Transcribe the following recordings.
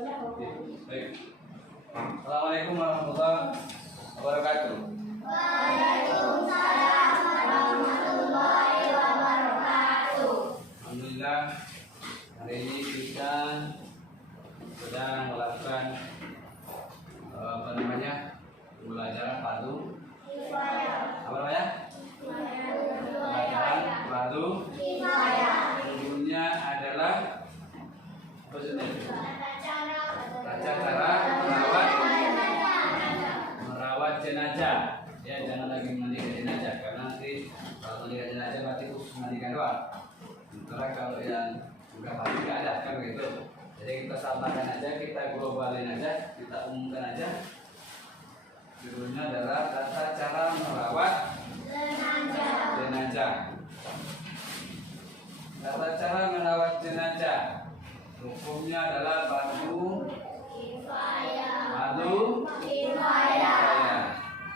Baik. Assalamualaikum warahmatullahi wabarakatuh. Waalaikumsalam warahmatullahi wabarakatuh. Alhamdulillah, hari ini kita sedang melakukan pembelajaran fardu Kifayah. apa namanya? Pembelajaran fardu Kifayah. judulnya adalah apa sebenarnya? Tata cara merawat jenazah. Ya, jangan lagi mandikan jenazah karena nanti kalau mandikan jenazah berarti khusus mandikan doang. Sementara kalau yang bukan pasti nggak ada kan begitu. Jadi kita samakan aja, kita globalin aja, kita umumkan aja. Judulnya adalah tata cara merawat jenazah. Tata cara merawat jenazah. Hukumnya adalah fardu kifayah.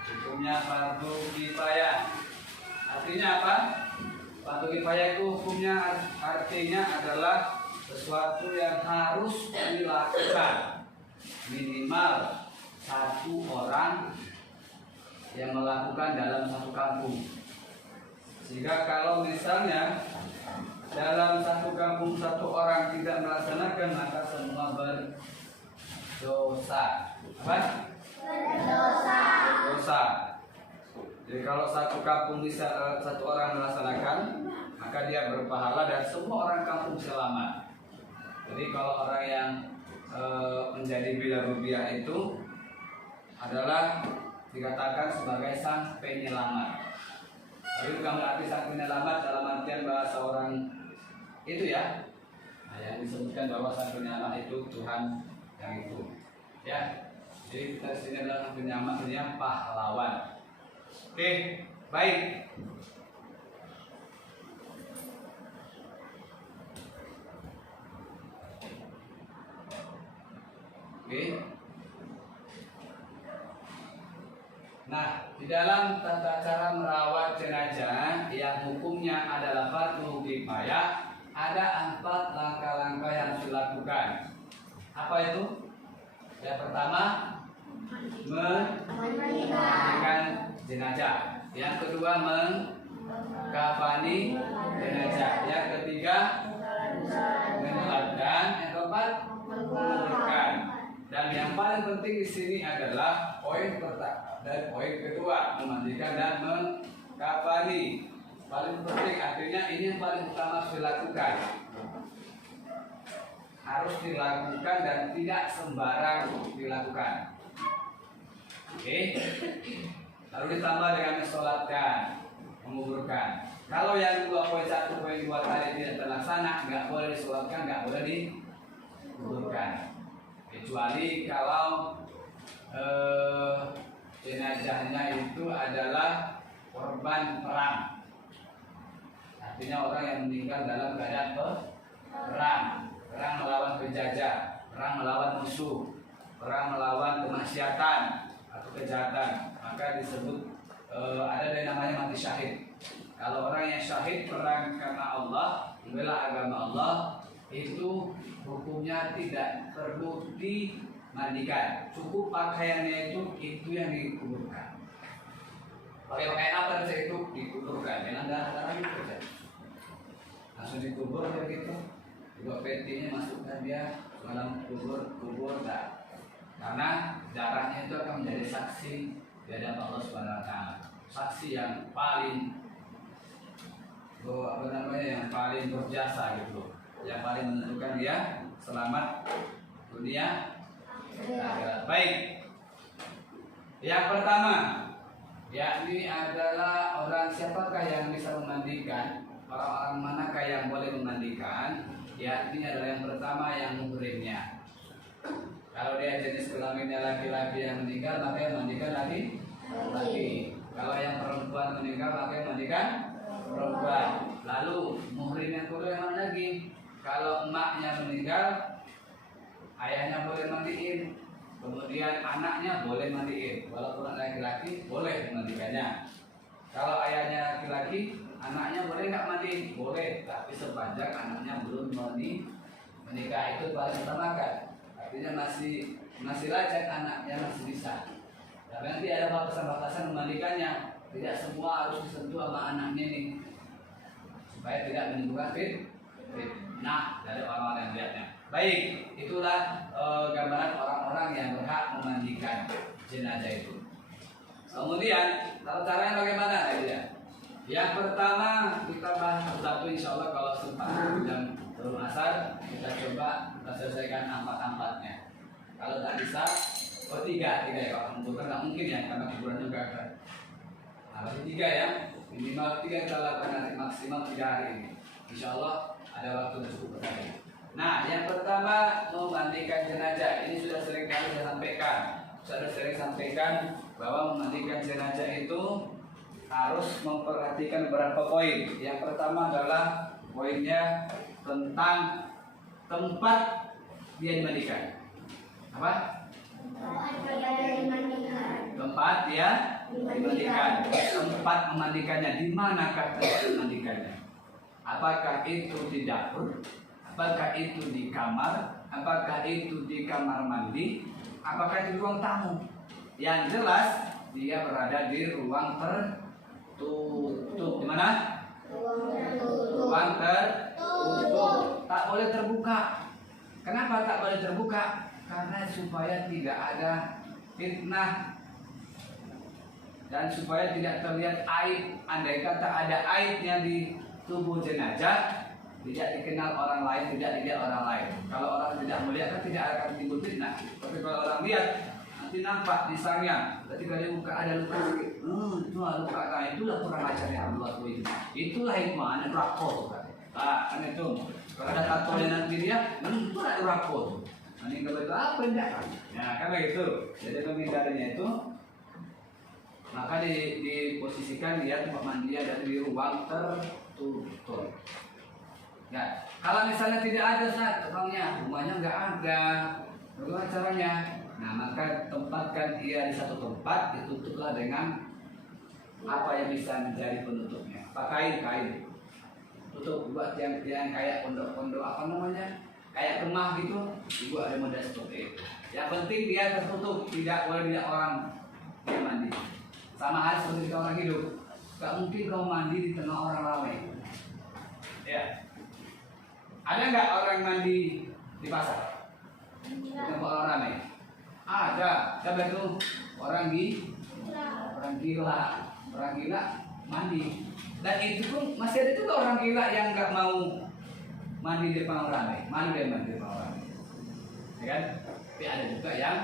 Hukumnya fardu kifayah. Artinya apa? Fardu kifayah itu hukumnya artinya adalah sesuatu yang harus dilakukan minimal satu orang yang melakukan dalam satu kampung. Sehingga kalau misalnya dalam satu kampung satu orang tidak melaksanakan, maka semua berdosa. Apa? Berdosa. Jadi kalau satu kampung bisa satu orang melaksanakan, maka dia berpahala dan semua orang kampung selamat. Jadi kalau orang yang menjadi bila-rubiah itu adalah dikatakan sebagai sang penyelamat. Tapi bukan berarti sang penyelamat dalam artian bahasa orang itu ya. Nah, yang disebutkan bahwa sang penyelamat itu Tuhan yang itu. Ya. Jadi kita sini adalah sang penyelamat, artinya pahlawan. Oke, baik. Oke. Nah, di dalam tata cara merawat jenazah yang hukumnya adalah fardu kifayah, ada 4 langkah-langkah yang harus dilakukan. Apa itu? Yang pertama, memandikan jenazah. Yang kedua, mengkafani jenazah. Yang ketiga, menyolatkan. Yang keempat, menguburkan. Dan yang paling penting di sini adalah poin pertama dan poin kedua, memandikan dan mengkafani. Paling penting artinya ini yang paling utama harus dilakukan. Harus dilakukan dan tidak sembarang dilakukan. Oke. Lalu ditambah dengan mensolatkan, menguburkan. Kalau yang 2.1, poin 2 tadi tidak terlaksana, nggak boleh disolatkan, nggak boleh dikuburkan. Kecuali kalau jenazahnya itu adalah korban perang. Artinya orang yang meninggal dalam keadaan perang melawan penjajah, perang melawan musuh, perang melawan kemaksiatan atau kejahatan, maka disebut ada yang namanya mati syahid. Kalau orang yang syahid perang karena Allah, membela agama Allah, itu hukumnya tidak perlu dimandikan, cukup pakaiannya itu yang dikuburkan. Pakai pakaian apa saja itu dikuburkan, dengan darah itu saja. Langsung dikubur begitu, juga petinya masukkan dia dalam kubur dah. Karena darahnya itu akan menjadi saksi di hadapan Allah Subhanahu Wa Taala, saksi yang paling yang paling berjasa gitu, yang paling menentukan dia selamat dunia akhirat. Baik. Yang pertama, yakni adalah orang siapakah yang bisa memandikan? Orang-orang manakah yang boleh memandikan? Yakni adalah yang pertama yang muhrimnya. Kalau dia jenis kelaminnya laki-laki yang meninggal, maka yang mandikan laki-laki. Kalau yang perempuan meninggal, maka yang mandikan perempuan. Lalu muhrim yang kedua yang mana lagi? Kalau emaknya meninggal, ayahnya boleh mandiin. Kemudian anaknya boleh mandiin. Walaupun laki-laki boleh memandikannya. Kalau ayahnya laki-laki, anaknya boleh nggak mandiin? Boleh, tapi sepanjang anaknya belum menikah, itu paling utamakan. artinya masih lajang anaknya masih bisa. Tapi nanti ada batasan-batasan memandikannya. Tidak semua harus disentuh sama anaknya nih, supaya tidak menimbulkan fitnah dari orang-orang yang melihatnya. Baik, itulah gambaran orang-orang yang berhak memandikan jenazah itu. Kemudian caranya bagaimana ya? Yang pertama kita bahas satu, insya Allah kalau sempat dan belum asar kita coba selesaikan empat-empatnya. Kalau tak bisa, tiga ya. Kalau membutuhkan nggak mungkin ya, karena kuburan juga kan. Nah, tiga ya, minimal 3 kita lakukan nanti maksimal 3 hari ini. Insya Allah ada waktu yang cukup berkali. Nah, yang pertama memandikan jenazah. Ini sudah sering kali saya sampaikan. Sudah sering sampaikan bahwa memandikan jenazah itu harus memperhatikan beberapa poin. Yang pertama adalah poinnya tentang tempat dia dimandikan. Apa? Tempat dia dimandikan. Tempat memandikannya, di manakah tempat memandikannya? Apakah itu di dapur? Apakah itu di kamar? Apakah itu di kamar mandi? Apakah di ruang tamu? Yang jelas dia berada di ruang tertutup. Di mana? Ruang tertutup. Tak boleh terbuka. Kenapa tak boleh terbuka? Karena supaya tidak ada fitnah dan supaya tidak terlihat aib. Andai kata ada aibnya di tubuh jenazah, tidak dikenal orang lain, tidak dilihat orang lain. Kalau orang tidak melihat kan tidak akan timbul fitnah. Tapi kalau orang lihat, nanti nampak misalnya ketika dia buka ada luka sedikit, itu luka, nah itulah kurang ajarnya Allah itu. Itulah hikmah, ada rakor kan. Kan itu. Kalau ada tatonya nanti dia, itu ada rakor. Nanti kalau itu apa enggak kan? Ya karena gitu. Jadi penghindarannya itu maka diposisikan dia tempat mandi ada di ruang tertutup. Ya, kalau misalnya tidak ada saat orangnya, rumahnya nggak ada, bagaimana caranya? Nah, maka tempatkan dia di satu tempat, ditutuplah dengan apa yang bisa menjadi penutupnya. Pakai kain, tutup buat yang kayak pondok-pondok apa namanya, kayak kemah gitu, dibuat ada model seperti itu. Yang penting dia tertutup, tidak boleh dia orang dia mandi. Sama halnya seperti orang hidup, nggak mungkin kau mandi di tengah orang ramai. Ya. Ada nggak orang mandi di pasar? Di tempat orang ramai? Ada. Siapa itu? Orang gila mandi. Dan itu pun masih ada juga orang gila yang nggak mau mandi di depan orang ramai. Malu dia mandi di depan orang ramai. Ya kan? Tapi ada juga yang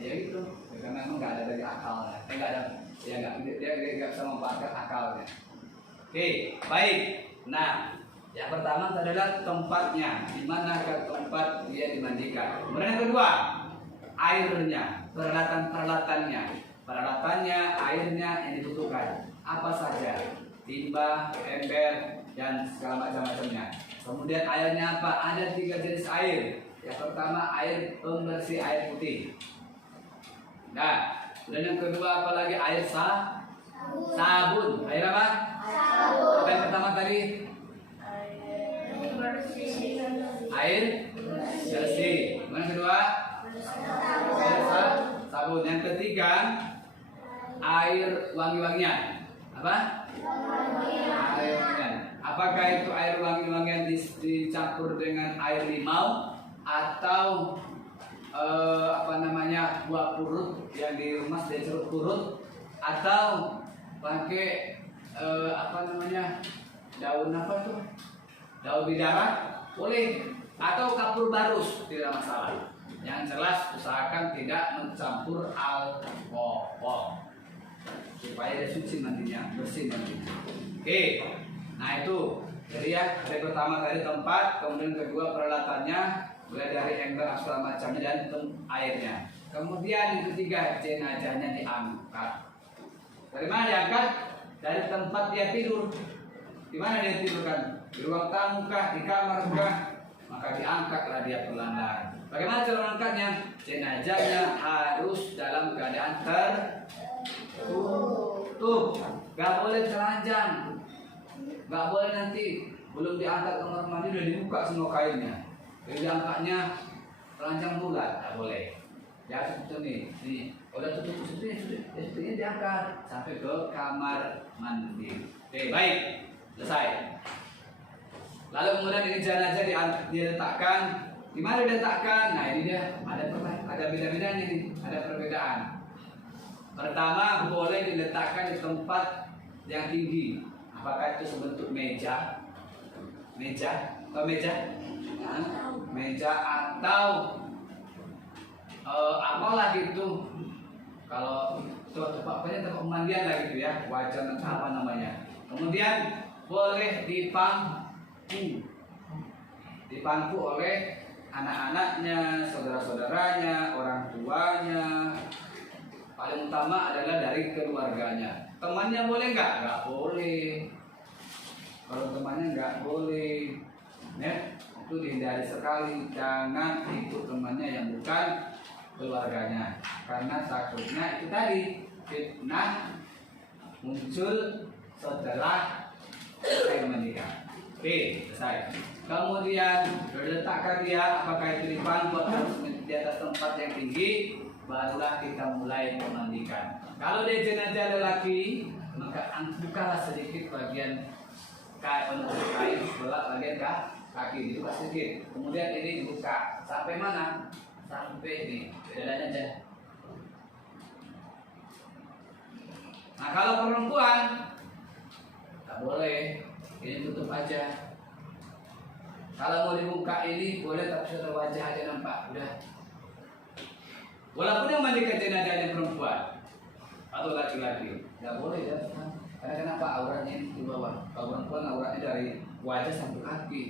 ya gitu. Karena memang nggak ada dari akalnya. Nggak ada. Ya dia nggak bisa memanfaatkan akalnya. Oke, baik. Nah. Yang pertama adalah tempatnya, di mana tempat dia dimandikan. Kemudian yang kedua, airnya, peralatan-peralatannya. Peralatannya, airnya yang dibutuhkan. Apa saja? Timba, ember, dan segala macam-macamnya. Kemudian airnya apa? Ada 3 jenis air. Yang pertama air pembersih air putih. Nah, dan yang kedua apa lagi? Air sabun. Air apa? Sabun. Apa yang pertama tadi? Air bersih. Yang kedua air sabun. Yang ketiga air wangi-wangian. Apa? Air wangian. Apakah itu air wangi-wangian dicampur dengan air limau atau buah purut yang diremas dari jeruk purut, atau pakai daun apa tuh? Daun bidara boleh, atau kapur barus tidak masalah. Yang jelas usahakan tidak mencampur alkohol supaya dia suci nantinya, bersih nantinya. Oke, nah itu jadi ya, dari pertama tadi tempat, kemudian kedua peralatannya, mulai dari ember segala macamnya dan airnya. Kemudian yang ketiga jenazahnya diangkat. Dari mana diangkat? Dari tempat dia tidur. Di mana dia tidur kan? Di ruang tamu kah? Di kamar kah? Maka diangkatlah dia perlahan. Bagaimana cara mengangkatnya? Jenazahnya harus dalam keadaan tertutup, gak boleh telanjang, gak boleh nanti belum diangkat ke kamar mandi udah dibuka semua kainnya. Jadi diangkatnya telanjang bulat, tak boleh. Ya seperti ini, udah tutup ini diangkat sampai ke kamar mandi. Oke, baik, selesai. Lalu kemudian ini jenazah diletakkan. Di mana diletakkan? Nah ini dia ada beda-bedanya nih, ada perbedaan. Pertama, boleh diletakkan di tempat yang tinggi. Apakah itu sebentuk meja? Atau meja? Meja atau apalah gitu. Kalau tempat pemandian lah gitu ya, wajan atau apa namanya. Kemudian boleh dipangku oleh anak-anaknya, saudara-saudaranya, orang tuanya. Paling utama adalah dari keluarganya. Temannya boleh nggak? Nggak boleh. Kalau temannya nggak boleh, ya itu dihindari sekali. Jangan ikut temannya yang bukan keluarganya, karena takutnya itu tadi fitnah muncul setelah selesai menikah. Oke, selesai. Kemudian diletakkan dia, apakah itu di pangkot harus di atas tempat yang tinggi, barulah kita mulai memandikan. Kalau dia jenazah lelaki, maka bukalah sedikit bagian penutup kain sebelah bagian kaki, dibuka sedikit. Kemudian ini dibuka sampai mana? Sampai ini dadanya aja. Nah kalau perempuan tak boleh, ini tutup aja. Kalau mau dibuka ini boleh, tapi sudah wajah aja nampak, udah. Walaupun yang mandikan jenazahnya perempuan atau laki-laki, nggak boleh ya. Karena kenapa? Auratnya ini di bawah. Kalau perempuan auratnya dari wajah sampai kaki.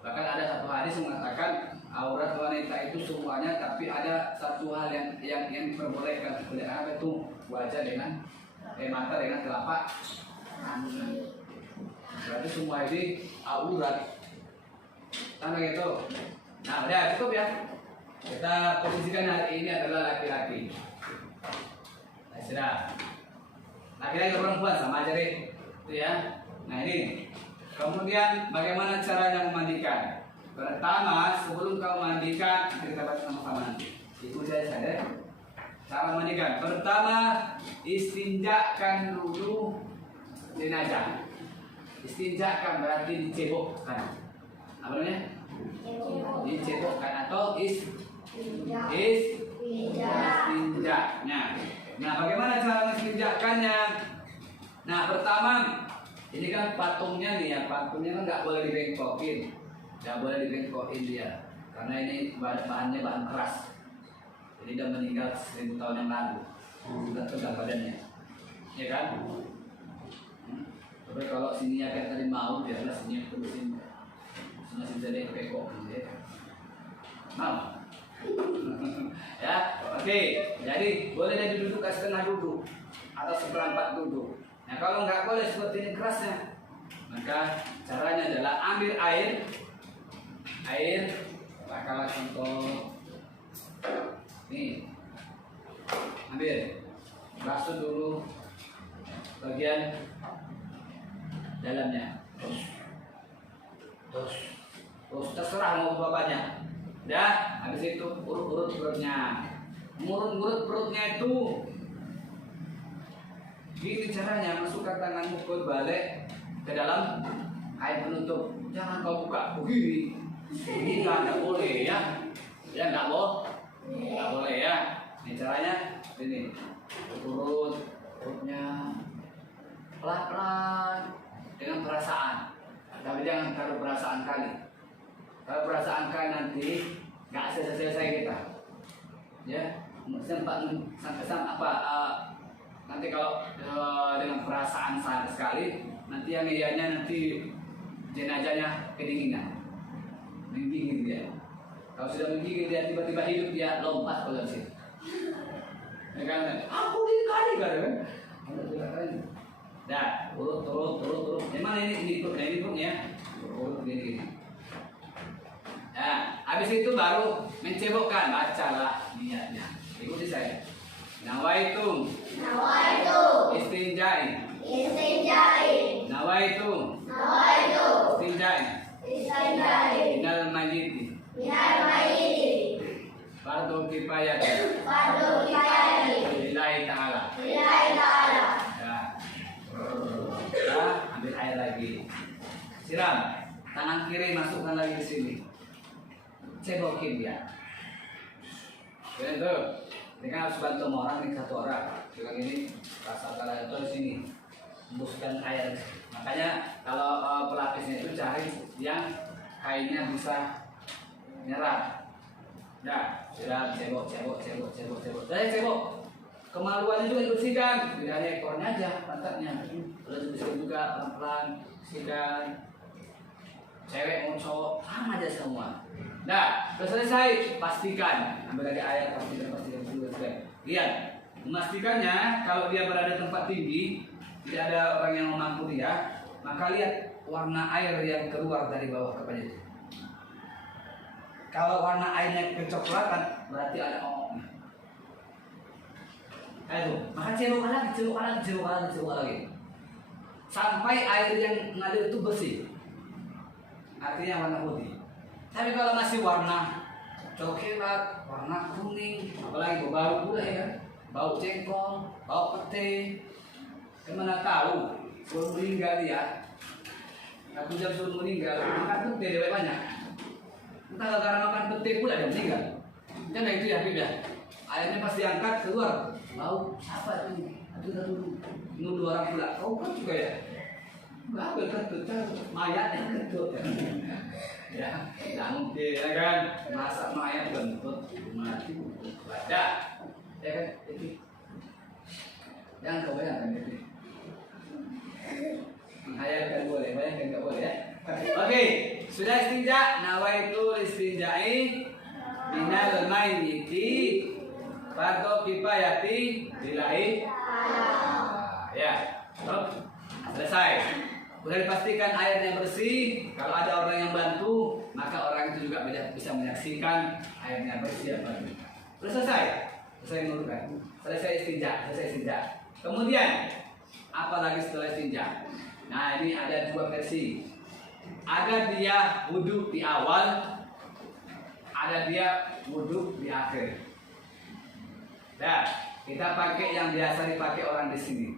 Bahkan ada satu hadis mengatakan aurat wanita itu semuanya, tapi ada satu hal yang diperbolehkan, apa itu? Wajah dengan mata dengan telapak tangan. Berarti semua ini aurat. Tanda gitu. Nah, udah cukup ya. Kita posisikan hari ini adalah laki-laki. Nah, sudah. Laki-laki ke perempuan sama aja deh. Itu ya. Nah, ini. Kemudian bagaimana caranya memandikan? Pertama, sebelum kau mandikan, kita baca sama-sama nanti. Ikuti saja. Cara mandikan. Pertama, istinjakan dulu jenazah. Istinjakan berarti dicebokkan. Apa namanya? Dicebokkan atau istinjaknya. Nah, bagaimana cara istinjakannya? Nah, pertama, ini kan patungnya nih ya, patungnya kan nggak boleh dibengkokin, nggak boleh dibengkokin dia, karena ini bahannya bahan keras. Jadi dia meninggal 1000 tahun yang lalu, sudah tegak badannya, ya kan? Tapi kalau sininya kayak tadi mau, biarlah sininya terusin, masih jadi pekok gitu ya. Mau? Ya, oke. Jadi boleh jadi duduk ke setengah duduk atau seperempat duduk. Nah kalau nggak boleh seperti ini kerasnya, maka caranya adalah ambil air, kalau contoh nih, ambil, basuh dulu bagian dalamnya, terus terserah mau bapaknya. Udah, habis itu urut-urut perutnya. Ngurut-ngurut perutnya itu gini caranya, masukkan tanganmu ke balik ke dalam air penutup. Jangan kau buka begini. Ini nggak boleh ya. Ya nggak boleh ya. Ini caranya ini. Urut perutnya pelan-pelan dengan perasaan. Tapi jangan taruh perasaan kali. Kalau perasaan kalian nanti nggak selesai kita, ya sempat apa nanti kalau dengan perasaan sekali nanti yang ianya nanti jenazahnya kedinginan, menggigit dia. Kalau sudah menggigit dia tiba-tiba hidup dia lompat ke situ. Ya kan? Aku dikali kan? Dah, urut. Memang ini perutnya, urut gini. Nah, habis itu baru mencebokkan, bacalah niatnya. Ikuti saya. Nawaitu istinjai. Nawaitu istinjai. Minal mayyiti. Fardu kifayah. Fardu kifayah. Lillahi ta'ala. Lillahi ta'ala. Ya. Nah, ambil air lagi. Siram. Tangan kiri masukkan lagi ke sini. Cebokin dia. Itu. Ini kan harus bantu sama orang nih, satu orang. Bilang ini rasakan air itu di sini. Hembuskan air. Makanya kalau pelapisnya itu cari yang kainnya bisa nyerap. Ya, sudah cebok. Dari cebok. Kemaluannya juga dibersihkan. Tidak ada ekornya aja, pantatnya. Udah dibersihkan juga pelan-pelan, bersihkan. Cewek mau cowok sama aja semua. Nah, sudah selesai, pastikan. Ambil lagi air, pastikan. Lihat, memastikannya kalau dia berada di tempat tinggi, tidak ada orang yang memangku dia, maka lihat warna air yang keluar dari bawah kepalanya itu. Kalau warna airnya kecoklatan, berarti ada ongoknya. Ayo, maka cebok lagi. Sampai air yang ngalir itu bersih. Artinya warna putih. Tapi kalau masih warna coklat, warna kuning, apalagi bau pula ya, bau jengkol, bau pete, kemana tahu? Suruh meninggal dia. Aku jam suruh meninggal, makan pete dia banyak. Entah gara-gara makan pete pula dia meninggal. Jangan itu ya, Bib ya. Airnya pasti angkat keluar, bau apa itu? Aduh, nuduh orang pula. Kau kan juga ya? Bagus ketut, mayatnya ketut. Ya, tidak mungkin ya kan? Masa mayat kentut mati baca, ya kan? Itu jangan kau bayangkan itu. Menghayalkan boleh, bayangkan nggak boleh ya? Oke, sudah istinja. Nawaitu istinjai minal mayyiti fardu kifayati lillahi. Ya, selesai. Sudah dipastikan airnya bersih. Kalau ada orang yang bantu, maka orang itu juga bisa menyaksikan airnya bersih apa tidak. Sudah selesai. Selesai menurutkan. Selesai istinja. Kemudian apa lagi setelah istinja? Nah, ini ada dua versi. Ada dia wudhu di awal, ada dia wudhu di akhir. Nah, kita pakai yang biasa dipakai orang di sini.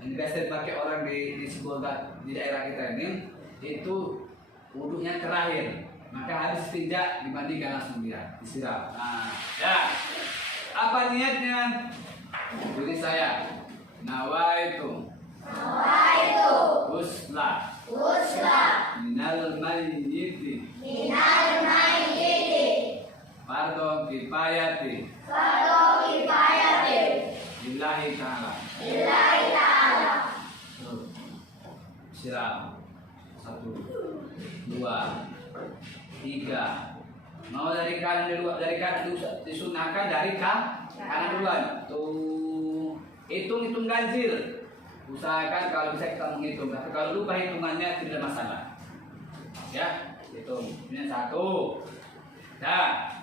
Yang biasa dipakai orang di sebuah di daerah kita ini, itu wudhunya terakhir. Maka habis istinja dibandingkan langsung dia disiram. Nah, ya. Apa niatnya? Ini saya. Nawaitu Usla minal mayyiti fardu kifayati lillahi ta'ala. Siram 1, 2, 3. Mau dari kanan disunahkan dari kanan duluan. Tuh, hitung ganjil. Usahakan kalau bisa kita menghitung. Tapi kalau lupa hitungannya tidak masalah. Ya, hitung. Ini 1. Nah,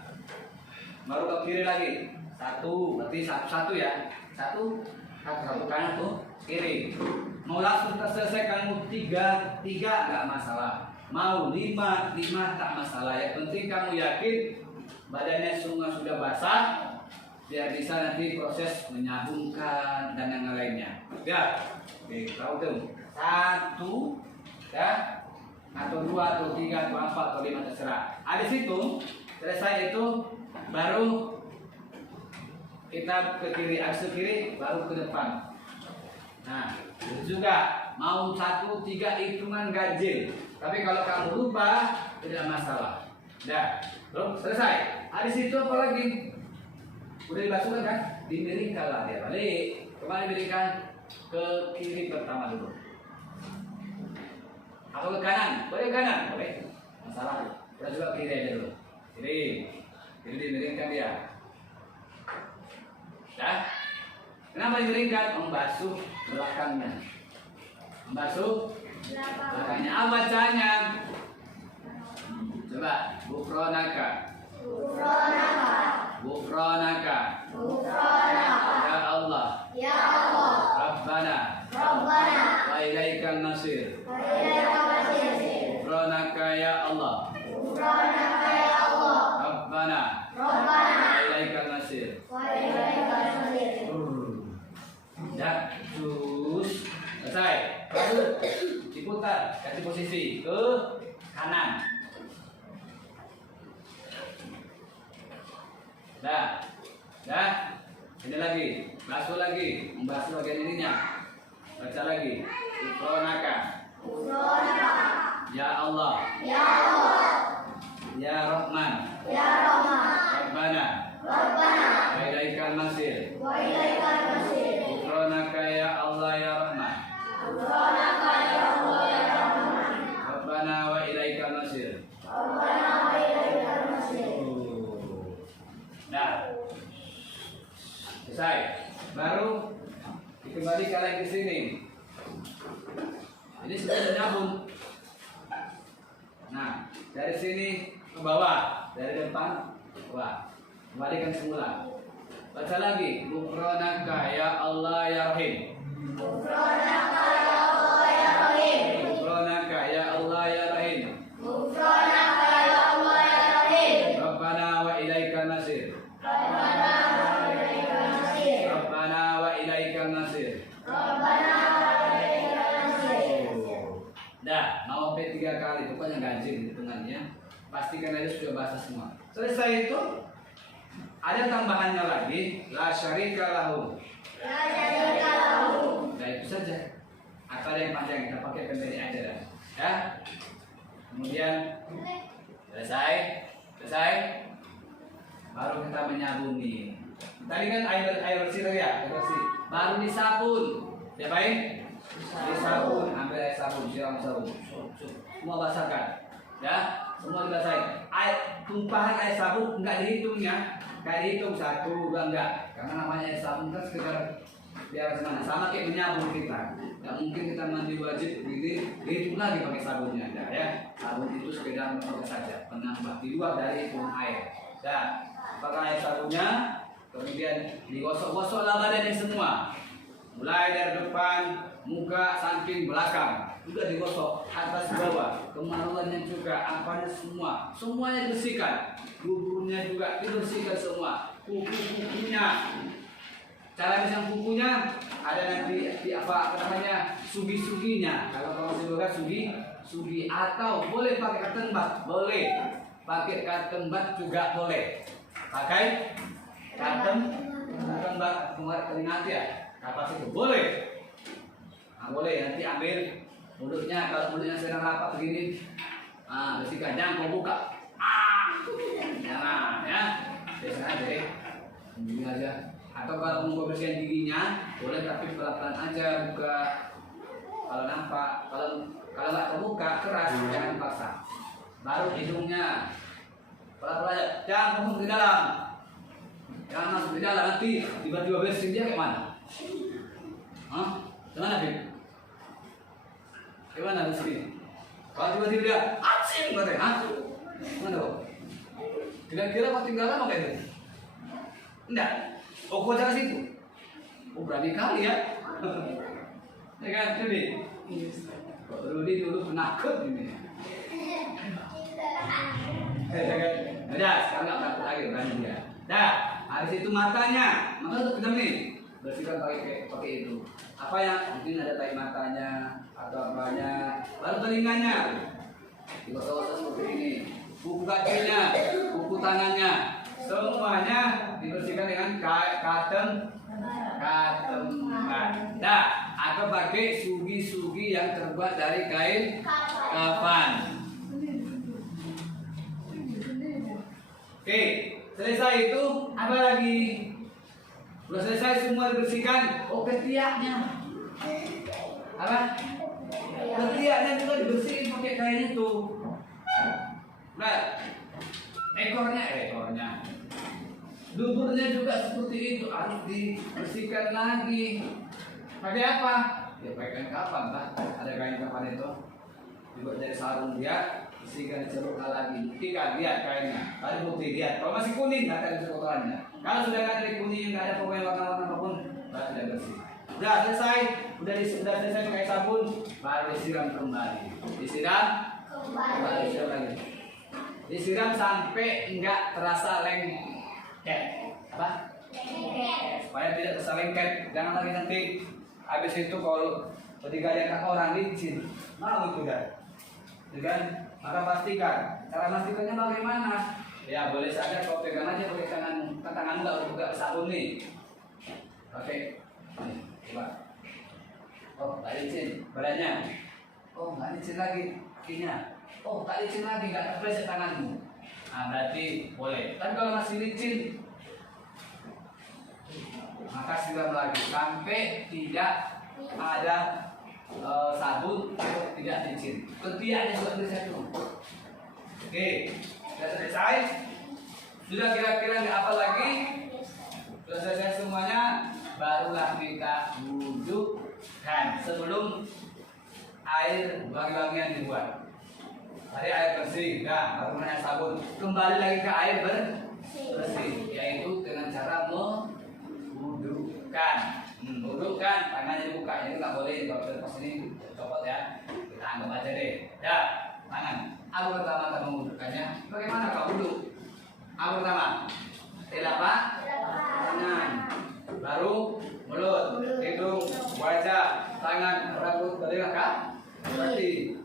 baru ke kiri lagi. 1, berarti 1 ya. 1 kanan tuh kiri. Mau langsung terselesaikan 3 nggak masalah. Mau 5 tak masalah. Yang penting kamu yakin badannya semua sudah basah, biar bisa nanti proses menyambungkan dan yang lainnya. Ya, oke, tahu tuh. 1, ya, atau 2, atau 3, atau 4, atau 5 terserah. Ada situ, selesai itu baru kita ke kiri, habis ke kiri baru ke depan. Nah, itu juga mau 1, 3 hitungan ganjil. Tapi kalau kamu lupa tidak masalah. Dah, belum selesai. Habis itu apa lagi? Udah dibasuhkan kan? Dimiringkanlah dia balik. Kembali miringkan ke kiri pertama dulu. Atau ke kanan? Boleh ke kanan? Boleh. Masalah. Kita juga kiri aja dulu. Kiri. Kiri dimiringkan dia. Dah. Kenapa dimiringkan? Membasuh belakangnya. Membasuh belakangnya. Apa bacanya? Coba. Gufronaka. Ya Allah. Rabbana. Wa ilaikal masir. Gufronaka ya Allah. Rabbana. posisi ke kanan. Dah. Ini lagi, basuh lagi, membasuh bagian ininya. Baca lagi. Ghufranaka. Ya Allah. Ya Rahman. Rabbana. Wa ilaikal masir. Ghufranaka ya Allah ya Rahman. Rabbana wa ilaikal masir. Nah, selesai. Baru dikembalikan lagi ke sini. Ini sudah nyambung. Nah, dari sini ke bawah, dari depan ke bawah. Kembalikan semula. Baca lagi. Ghufranaka ya Allah ya Rahim. Ghufranaka ya Allah ya Rahim. Rabbana wa ilaikal masir. Rabbana wa ilaikal masir. Dah, mau sampai 3 kali, pokoknya ganjil hitungannya. Pastikan aja sudah bahasa semua. Selesai itu, ada tambahannya lagi, la syarika lahu. Nah itu saja. Atau ada yang panjang kita pakai pendek aja dah. Ya. Kemudian selesai. Baru kita menyabuni. Tadi kan air bersih tadi ya, air bersih. Baru disabun. Ya baik? Disabun, ambil air sabun, siram sabun. Semua basahkan. Ya, semua dibasahin. Tumpahan air sabun enggak dihitung ya. Enggak dihitung 1, 2 enggak. Karena namanya air sabun kan sekedar biar semana. Sama kayak menyabun kita. Enggak mungkin kita mandi wajib begini, dihitung lagi pakai sabunnya enggak ya. Sabun itu sekedar menambah saja, penambah di luar dari hitung air. Ya, pakai air sabunnya, kemudian digosok-gosoklah badannya semua. Mulai dari depan, muka, samping, belakang. Juga digosok, atas bawah, kemaluannya juga, apanya semua. Semuanya dibersihkan. Kukunya juga dibersihkan semua. Kuku-kukunya. Cara misang kukunya ada nanti apa namanya? Sugi-suginya. Kalau masih boga sugi atau boleh pakai cotton bud, boleh. Pakai cotton bud juga boleh. Pakai cotton bud kemarin teringat ya. Kapas itu boleh. Nah, boleh nanti ambil mulutnya, kalau mulutnya sedang rapat begini, bersihkan, jangan kau buka. Jangan ya. Biasa aja deh. Begini aja. Atau kalau mau bersihkan giginya, boleh tapi pelan-pelan aja buka. Kalau nampak, kalau nggak terbuka keras, jangan paksa. Baru hidungnya, pelan-pelan aja. Jangan masuk di dalam. Jangan masuk di dalam, nanti tiba-tiba bersihin dia kayak mana? Gimana, Bim? Gimana di sini? Kalau tiba-tiba dia acing katanya, Mana kok? Kira-kira kau tinggal lama kayak gitu? Enggak. Oh, kau jangan situ. Oh, berani kali ya. Ya kan, Rudi? Rudi dulu penakut ini. Udah, sekarang nggak takut lagi, berani dia. Dah, habis itu matanya tuh kejam nih. Bersihkan pakai itu. Apa ya? Mungkin ada tai matanya atau apanya. Baru telinganya. Digosok-gosok seperti ini. Kuku kakinya, kuku tangannya, semuanya dibersihkan dengan cotton bud. Nah, atau pakai sugi-sugi yang terbuat dari kain kafan. Oke, selesai itu apa lagi? Sudah selesai semua dibersihkan. Oh, ketiaknya. Apa? Ketiaknya juga dibersihin pakai kain itu. Nah, ekornya. Duburnya juga seperti itu, harus dibersihkan lagi. Pakai apa? Ya pakai kain kafan, Pak. Ada kain kafan itu. Dibuat dari sarung dia, bersihkan dicelupkan lagi. Buktikan, lihat kainnya. Tadi bukti lihat. Kalau masih kuning, nggak ada kotorannya. Kalau sudah nggak ada kuning, nggak ada pokoknya warna-warna apapun, berarti sudah bersih. Sudah selesai, sudah selesai pakai sabun, baru disiram kembali. Disiram lagi. Disiram sampai enggak terasa lengket. Apa? Supaya tidak terasa lengket. Jangan lagi nanti habis itu kalau ketika dia orang di sini, mau itu dah. kan? Maka pastikan. Cara pastikannya bagaimana? Ya boleh saja kau pegang aja pakai tangan nggak usah buka sabun nih. Oke, coba. Oh, tak licin badannya. Oh, nggak licin lagi kakinya. Oh, tak licin lagi, nggak terpleset tanganmu. Nah, berarti boleh. Tapi kalau masih licin, maka siram lagi sampai tidak ada sabun atau tidak licin. Ketiaknya sudah selesai tuh. Oke, sudah selesai. Sudah kira-kira nggak apa lagi? Sudah selesai semuanya. Barulah kita wudhukan sebelum air wangi-wangian dibuat. Tadi air bersih, nah baru air sabun. Kembali lagi ke air bersih, yaitu dengan cara mewudhukan. Wudhukan, tangannya dibuka. Ini nggak boleh kalau pas ini copot ya. Kita anggap aja deh. Ya, tangan. Apa pertama kita mewudhukannya? Bagaimana kau wudhu? Apa pertama? Telapak tangan. Baru mulut, hidung, wajah, tangan, rambut, telinga, kaki.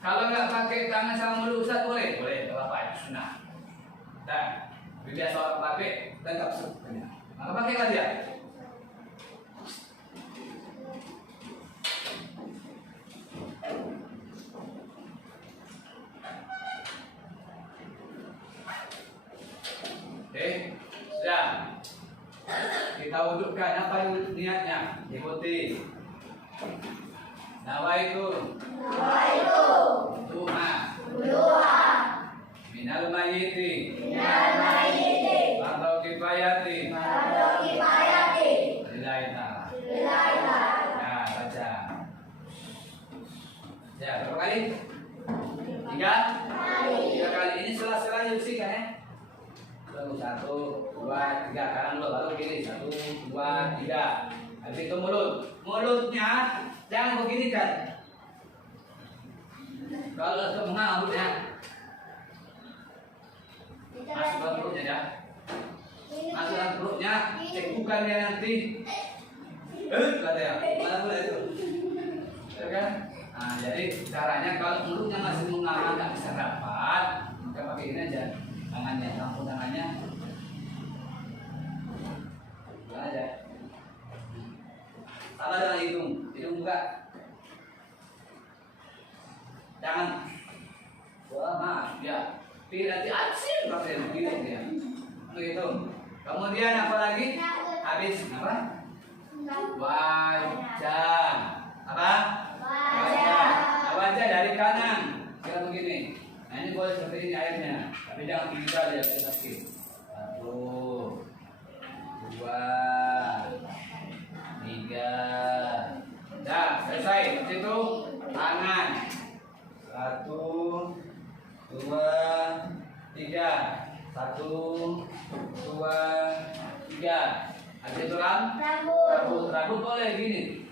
Kalau nggak pakai tangan sama mulut Ustaz boleh? Boleh, nggak apa-apa, itu sunnah. Dan biasa orang pakai dan nggak sunnah. Maka pakailah dia. Oke, sudah. Kita wudhukan, apa niatnya? Ikuti. Nawaitu Duha Minal mayyiti Fardu kifayati Lillahi ta'ala. Ya, baca. Ya, berapa kali? 3 kali. Ini setelah dibersihkan ya. 1, 2, 3. Kanan dulu, baru kiri. 1, 2, 3. Habis itu mulutnya jangan begini kan. Kalau itu mulutnya masuk dalam perutnya ya. Masuk dalam perutnya, cekukan dia nanti. Kata ya, mana boleh itu? Ya kan? Nah, jadi caranya kalau mulutnya masih mengalir nggak bisa rapat, maka pakai ini aja. Tangannya, tampung tangannya. Bukan aja. Sama dengan hidung buka. Jangan. Wah, maaf ya. Tidak diasin pakai begini dia. Begitu. Kemudian apa lagi? Habis apa? Wajah. Apa? Wajah. Nah, wajah dari kanan. Kira begini. Nah, ini boleh seperti ini airnya. Tapi jangan tinggal ya, sakit. 1, 2, 3. Dah, selesai. Habis itu tangan. 1, 2, 3. 1, 2, 3. Habis itu rambut boleh gini.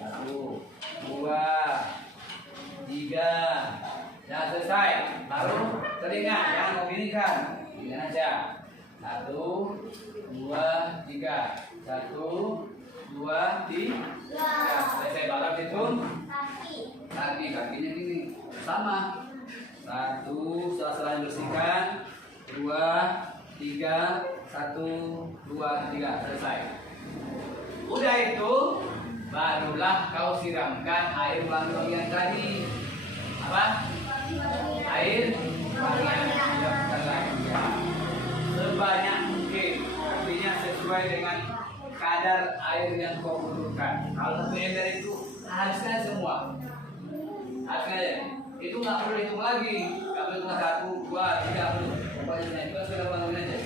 1, 2, 3. Dah selesai. Baru telinga, jangan mau gini kan. Gini aja. 1, 2, 3. 1, 2, 3. Selesai. Baru itu kakinya gini sama. 1, setelah dibersihkan. 2, 3. 1, 2, 3. Selesai. Udah itu barulah kau siramkan air wangi-wangian tadi. Apa? Air wangian lagi. Sebanyak mungkin. Artinya sesuai dengan kadar air yang kau butuhkan. Kalau satu ember itu harusnya semua. Harusnya itu nggak perlu hitung lagi. Nggak perlu hitung 1, 2, 3 perlu. Pokoknya itu sudah bangun aja.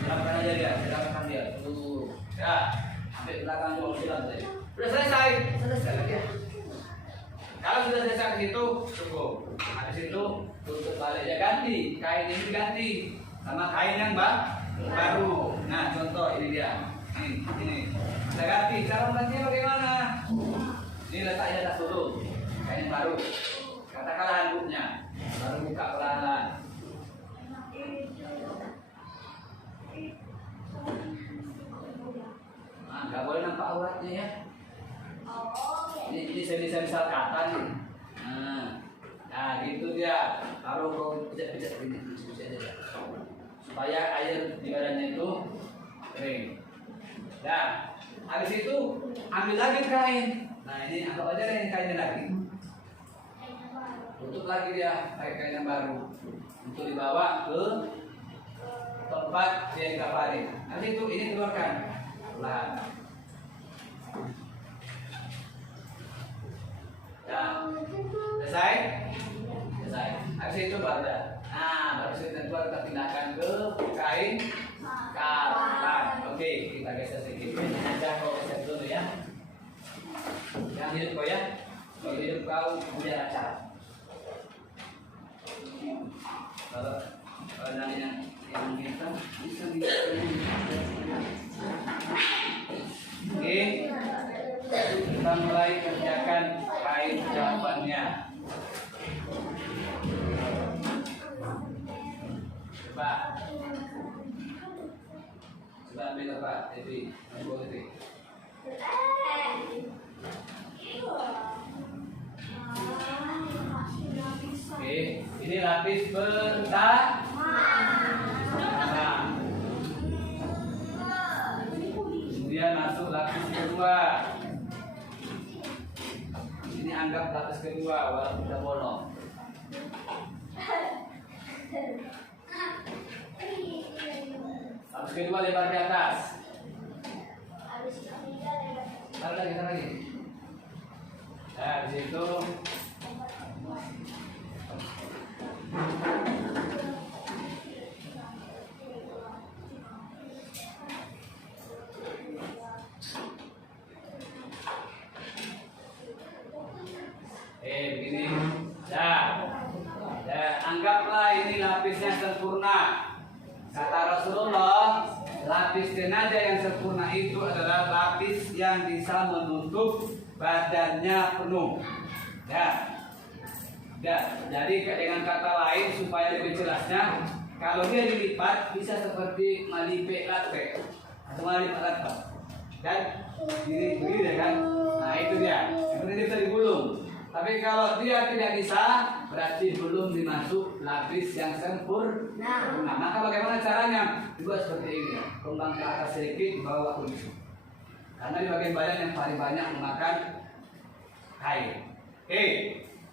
Silakan aja dia. Silakan dia. Tuh. Ya. Ambil belakang dulu silakan tadi. Sudah selesai. Selesai lagi. Kalau sudah selesai ke situ, cukup. Habis itu tutup baliknya ganti. Kain ini diganti sama kain yang baru. Nah, contoh ini dia. Ini. Kita ganti. Cara menggantinya bagaimana? Ini letaknya atas dulu. Kain yang baru. Katakanlah handuknya. Baru buka pelan-pelan. Nah, nggak boleh nampak auratnya ya. Ini saya misal kata nih. Nah, gini. taruh kau pijat-pijat gini, pijat aja. Supaya air di badannya itu kering. Nah, habis itu ambil lagi kain. Nah ini anggap aja ini kainnya lagi. Tutup lagi dia pakai kain yang baru untuk dibawa ke tempat dia kafani. Nanti itu ini keluarkan pelan. Nah, selesai. Habis itu baru dah. Nah, baru kita pindahkan ke kain kafan. Oke, kita geser sedikit. Aja kau geser dulu ya. Yang hidup kau ya. Kalau hidup kau punya acara. Kalau yang kita bisa Oke, kita mulai kerjakan kain kafannya. Coba ambil apa? Jadi, ambil itu. Oke, ini lapis pertama. Kemudian masuk lapis kedua. Ini anggap lapis kedua walaupun tidak bolong. Lapis kedua lebar di atas. Taruh lagi, taruh lagi. Nah, di situ begini. Anggaplah ini lapisnya sempurna. Kata Rasulullah, lapis jenazah yang sempurna itu adalah lapis yang bisa menutup badannya penuh. Jadi dengan kata lain supaya lebih jelasnya, kalau dia dilipat bisa seperti malipe latte atau malipat latte. Dan ini begini kan? Nah itu dia. Seperti ini bisa digulung. Tapi kalau dia tidak bisa, berarti belum dimasuk lapis yang sempurna. Nah, maka bagaimana caranya? Dibuat seperti ini. Kembang ke atas sedikit, bawah ke ujung. Karena di bagian badan yang paling banyak memakan kain. Oke,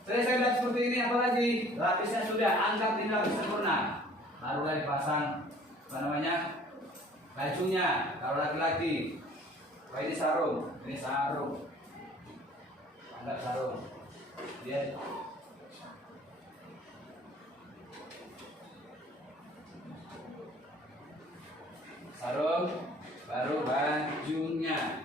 selesai lihat seperti ini, apalagi lapisnya sudah, anggap ini lapis sempurna. Barulah dipasang bajunya. Kalau laki-laki, ini sarung, anggap sarung. Dia sarung, baru bajunya.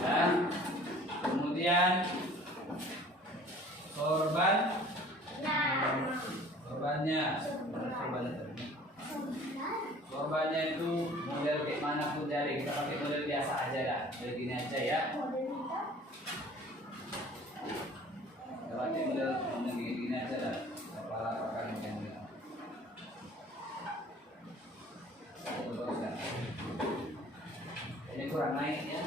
Dan kemudian korbannya itu model kayak mana pun dari kita pakai model biasa aja dah, model gini aja ya. Kita pakai model gini aja dah, kepala pakai yang ini. Ini kurang naik ya.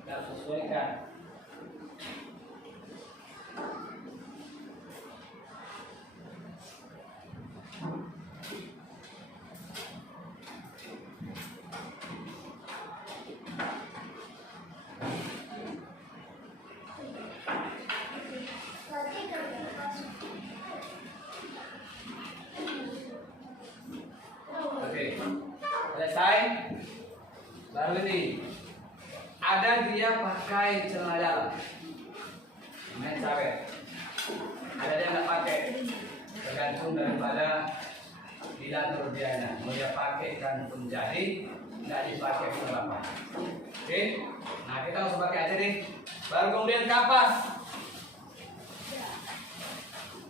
Kita sesuaikan. Selesai. Baru ini ada dia pakai celana dalam, main cawet. Ada dia nggak pakai, tergantung daripada bila kerjanya. Mau dia pakai kan menjadi, nggak dipakai pun apa. Oke, nah kita harus pakai aja nih. Baru kemudian kapas.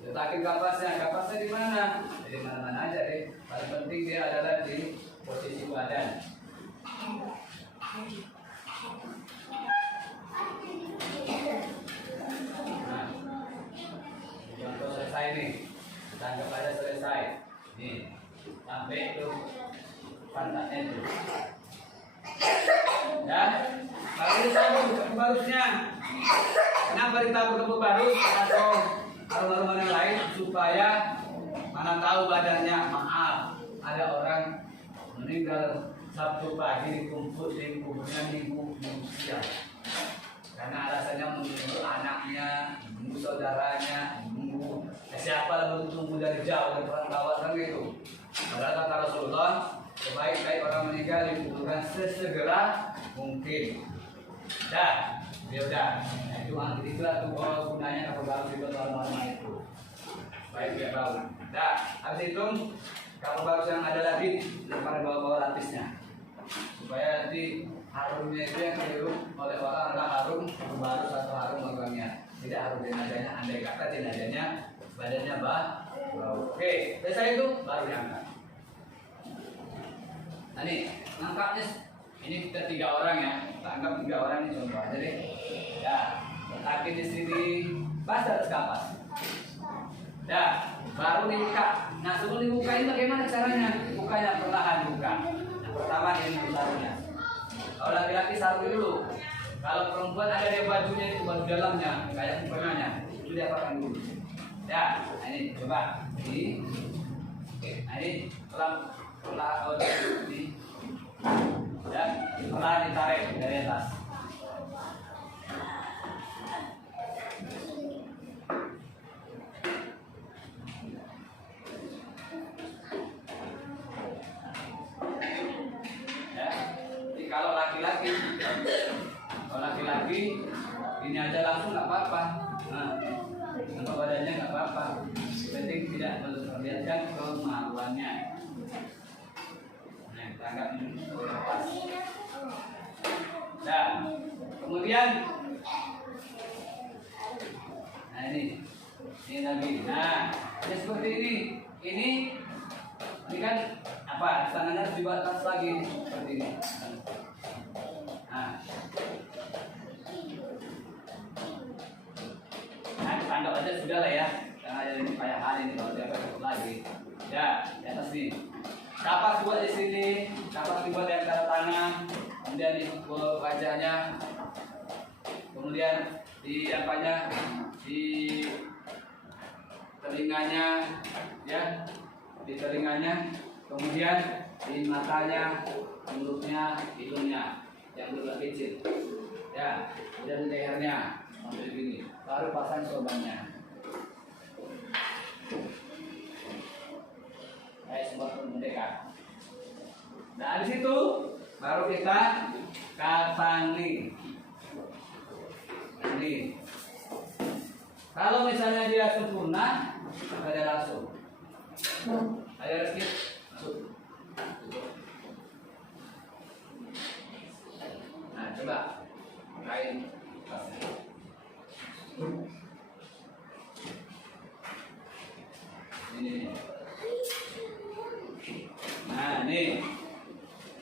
Letakin kapasnya di mana? Di mana-mana aja deh. Paling penting dia adalah di posisi badan. Nah, ini. Tangkap aja selesai. Nih, sampai itu pantatnya itu. Ya, kalau disambung barusnya. Kenapa ditabur ke barus atau aroma yang lain supaya mana tahu badannya. Maaf, ada orang meninggal Sabtu pagi dikumpul di kuburnya minggu siang. Karena alasannya menunggu anaknya, menunggu saudaranya, menunggu siapa yang tunggu dari jauh dari orang kawasan itu. Padahal kata Rasulullah, sebaik-baik orang meninggal dikuburkan sesegera mungkin. Dah, ya udah. Nah, itu itulah tuh gunanya kapal baru di normal itu. Baik ya bau. Dah, habis itu kapal baru yang ada lagi daripada bawa-bawa lapisnya. Supaya nanti harumnya itu yang dihirup oleh orang adalah harum baru atau harum orangnya, tidak harum jenazahnya. Andai kata jenazahnya badannya bau. Oke, selesai itu baru diangkat. Nah nih, ngangkatnya ini kita 3 orang ya, kita anggap 3 orang ini contoh aja deh. Ya, letakin di sini, pas atas kapas. Ya, baru dibuka. Nah sebelum dibuka ini bagaimana caranya? Bukanya perlahan buka. Yang pertama ini taruhnya. Kalau laki-laki sarung dulu. Kalau perempuan ada dia bajunya itu baju dalamnya, kayak mukanya, itu dia pakai dulu. Ya, nah ini coba. Ini, oke, nah ini perlahan ini. Ya, perlahan ditarik dari atas. Kalau laki-laki ini aja langsung nggak apa-apa. Nah, nama badannya nggak apa-apa. Penting tidak memperlihatkan kemaluannya. Nah, kita anggap ini lepas. Nah, kemudian, nah ini lagi. Nah, ini seperti ini. Ini kan apa? Tangannya harus dibuat atas lagi seperti ini. Nah, anggap aja sudah lah ya. Jangan ada ini kayak hal ini kalau dia ikut lagi. Ya, di atas nih. Kapas buat di sini, kapas dibuat di antara tangan, kemudian di wajahnya, kemudian di apanya, di telinganya, ya, di telinganya, kemudian di matanya, mulutnya, hidungnya, yang lebih kecil, ya, kemudian di lehernya, sampai begini, baru pasang sorbannya. Kayak sebuah mendekat. Nah, di situ baru kita kapangi. Ini. Kalau misalnya dia sempurna, maka dia langsung. Ayo sedikit masuk. Nah, coba kain pasnya. Ini. Nah, nih.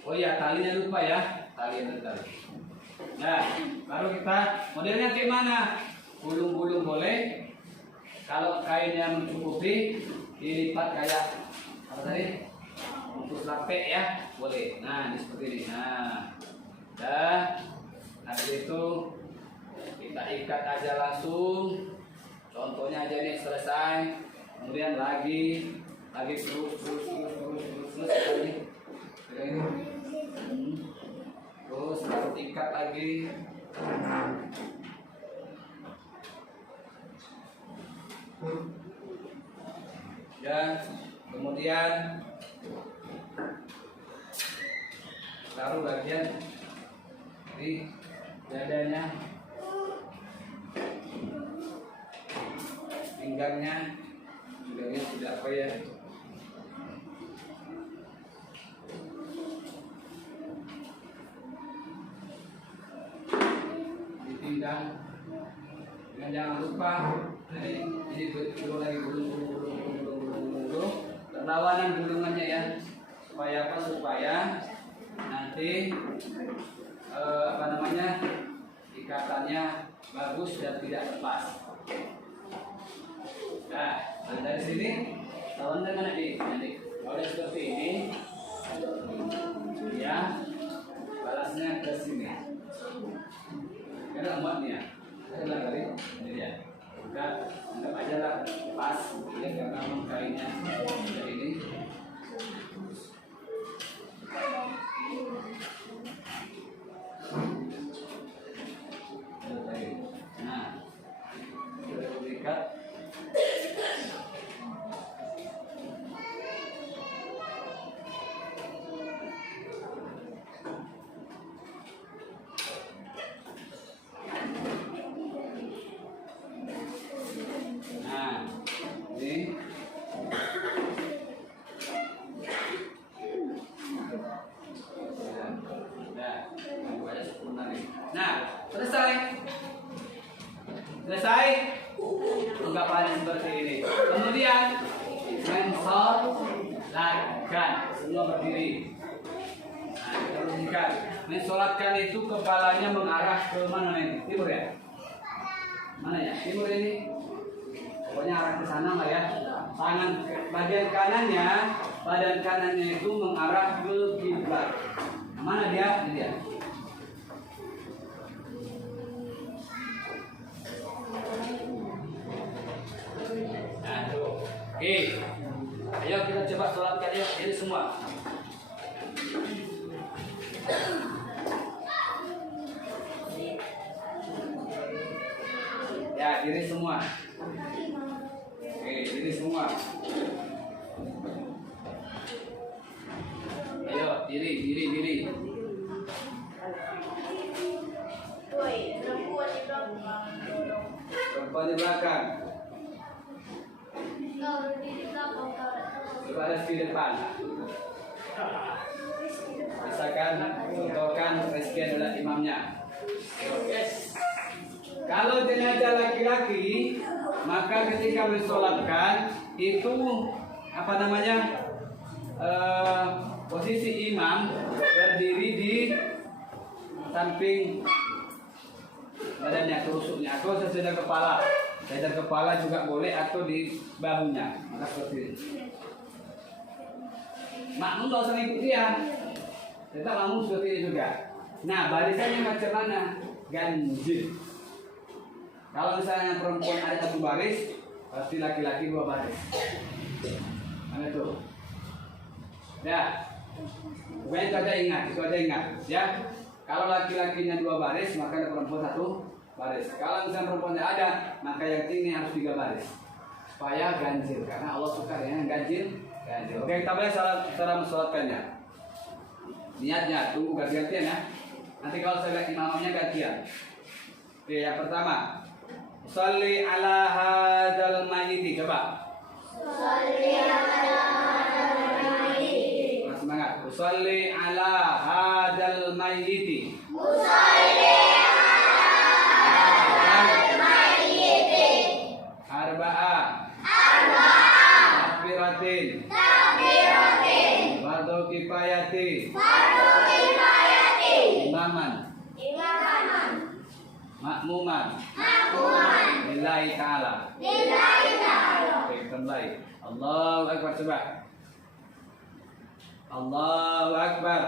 Oh iya, talinya lupa ya. Tali. Nah, baru kita modelnya kayak mana? Gulung-gulung boleh. Kalau kainnya mencukupi, dilipat kayak apa tadi? Bungkus lapek ya, boleh. Nah, ini seperti ini. Nah, habis itu kita ikat aja langsung. Contohnya aja nih selesai. Kemudian lagi terus lagi. Terus baru ikat lagi. Dan kemudian taruh bagian di dadanya, pinggangnya tidak apa ya, di pinggang. Dan jangan lupa ini betul lagi gulung perlawanan gulungannya ya, supaya apa? Supaya nanti ikatannya bagus dan tidak lepas. Nah, Nah, dari sini lawan dengan adik. Kalau seperti ini, ya balasnya ke sini. Karena lemotnya, ada kali ini dia. Maka anggap aja lah pas, ya karena kainnya seperti ini. Nah, sudah diikat. Nah, ini nah, selesai ungkapannya seperti ini. Kemudian mensolatkan, semua berdiri. Nah, kita perhatikan, mensolatkan itu kepalanya mengarah ke mana nih? Timur ya? Mana ya? Timur ini. Pokoknya arah ke sana lah ya. Tangan bagian badan kanannya itu mengarah ke kiblat. Mana dia? Ini dia. Nah, tuh. Oke. Ayo kita coba sholatkan ya, ini semua. Ya, diri semua. Oke, diri semua. Ayo, diri. Perempuan di belakang. Baris di depan. Misalkan contohkan presiden adalah imamnya. Kalau jenazah laki-laki, maka ketika mensolatkan itu apa namanya, posisi imam berdiri di samping badannya, tusuknya, atau sesudah kepala. Datar kepala juga boleh, atau di bahunya, maka seperti ini. Makmum nggak usah ngikut dia, tetap makmum seperti ini juga. Nah, barisannya macam mana? Ganjil. Kalau misalnya perempuan ada satu baris, pasti laki-laki 2 baris. Mana itu? Ya, pokoknya itu aja ingat, ya. Kalau laki-lakinya 2 baris, maka ada perempuan 1 baris. Kalau misalnya perempuannya ada, maka yang ini harus 3 baris supaya ganjil, karena Allah suka dengan ganjil. Oke, kita boleh cara mensolatkannya. Niatnya tunggu ganti-gantian ya. Nanti kalau saya lihat imamnya gantian. Oke, yang pertama, sholli ala hadzal mayyit. Coba. Sholli ala hadzal mayyit. Semangat. Sholli ala hadzal mayyit. Sholli takbiratin fardu kifayati imaman makmuman lillahi ta'ala. Oke, kembali. Allahu akbar, coba. Allahu akbar.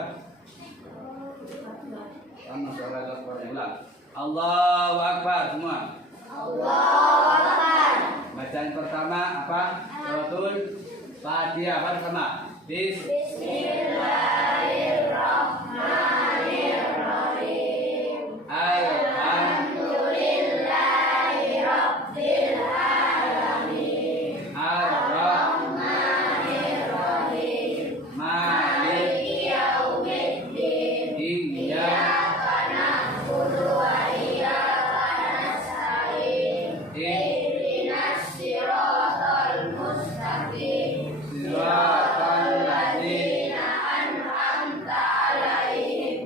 Sama suara akbar ulang. Allahu akbar semua. Allahu akbar. Bacaan pertama apa? Suratul Fatihah bersama. Bismillahirrahmanirrahim. Alhamdulillahirabbil alamin. Ar-Rahmanirrahim. Maliki yaumiddin. Iyyaka na'budu wa iyyaka nasta'in. Ihdinas siratal mustaqim. Siratal ladzina an'amta 'alaihim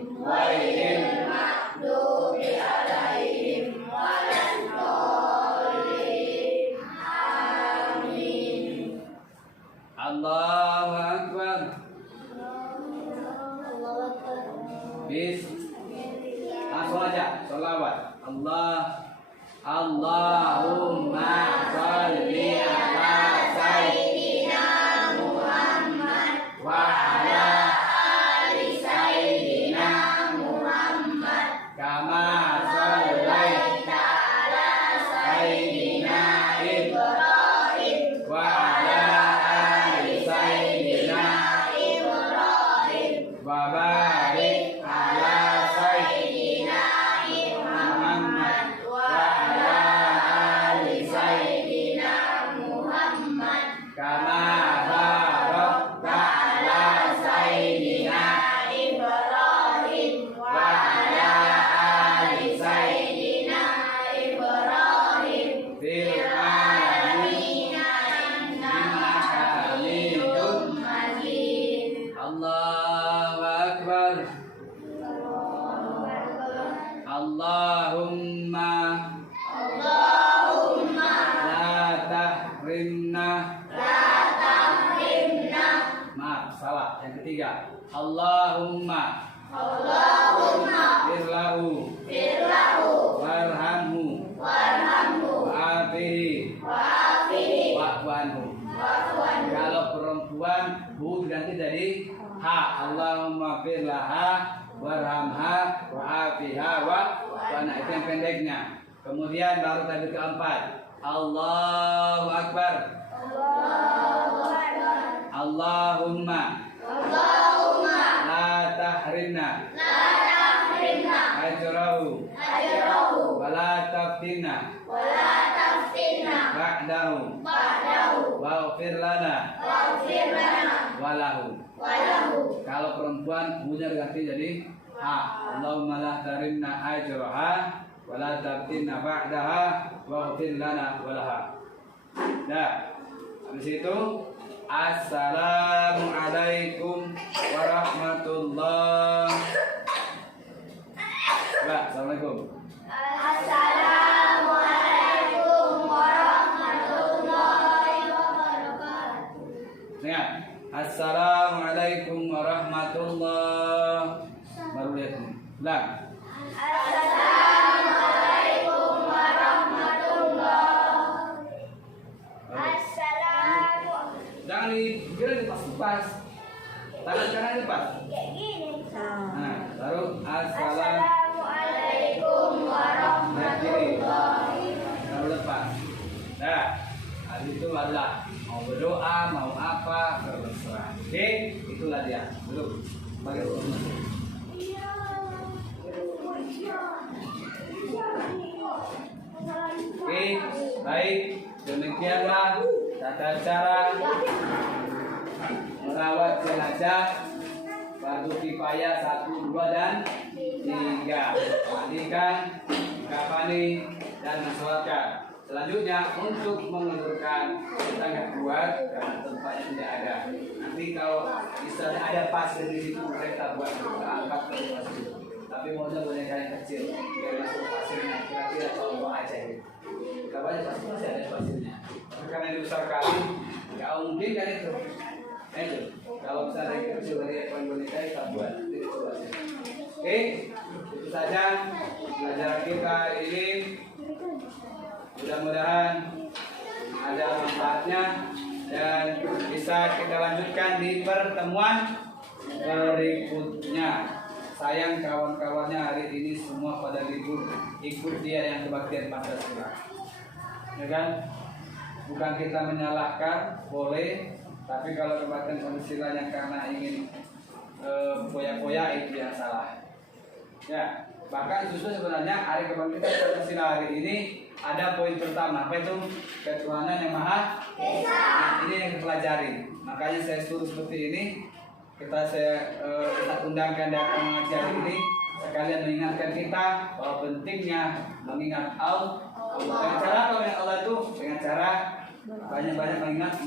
tahrimna. Maaf, salah. Yang ketiga, Allahumma firlahu warhamhu wa'afihi wa'fuanhu. Kalau perempuan, hu diganti jadi ha. Allahumma firlaha warhamha wa'afiha wa'fuanha. Itu yang pendeknya. Kemudian baru tadi keempat, Allahu Akbar. Allahumma la tahrimna ajrahu wa la taftinna ba'dahu waghfir lana walahu. Kalau perempuan punya diganti jadi ha. Allahumma la tahrimna ajraha wa la taftinna ba'daha waghfir lana walaha. Nah, habis itu Assalamualaikum warahmatullah. Assalamualaikum. Assalamualaikum warahmatullahi wabarakatuh. Dengar. Assalamualaikum warahmatullah. Baru lihat ini. Ulang. Assalamualaikum warahmatullahi. Jangan digerak pas. Tangan kanan lepas. Kayak gini. Nah, baru Assalamualaikum warahmatullahi. Baru lepas. Nah, habis itu adalah mau berdoa, mau apa, terserah. Oke, itulah dia. Dulu. Bagi Oke, baik. Demikianlah tata cara merawat jenazah fardu kifayah 1, 2, dan 3. Mandikan, kafani, dan mensolatkan. Selanjutnya untuk mengelurkan kita nggak buat karena tempatnya tidak ada. Nanti kalau misalnya ada pasir di situ kita buat, kita angkat ke pasir. Tapi modal boneka yang kecil, biar masuk pasirnya. Kira-kira kalau mau aja gitu. Kita banyak pasti masih ada pasirnya. Tapi karena ini besar kali, nggak mungkin kan itu. Nah itu, kalau misalnya yang kecil dari ekor boneka kita buat. Jadi itu aja. Oke, itu saja pelajaran kita ini. Mudah-mudahan ada manfaatnya dan bisa kita lanjutkan di pertemuan berikutnya. Sayang kawan-kawannya hari ini semua pada libur, ikut dia yang kebaktian Pancasila. Ya kan? Bukan kita menyalahkan, boleh, tapi kalau kebaktian Pancasilanya karena ingin poya-poya itu yang salah. Ya, bahkan justru sebenarnya hari kebangkitan Pancasila hari ini ada poin pertama, apa itu? Ketuhanan yang Maha Esa. Nah, ini yang kita pelajari. Makanya saya suruh seperti ini. Kita undangkan datang mengajar ini sekalian mengingatkan kita bahwa pentingnya mengingat Allah. Dengan cara apa mengingat Allah itu? Dengan cara banyak-banyak mengingat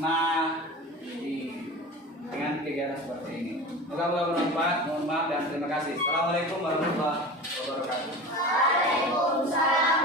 dengan kegiatan seperti ini. Semoga bermanfaat. Mohon maaf dan terima kasih. Assalamualaikum warahmatullahi wabarakatuh. Waalaikumsalam.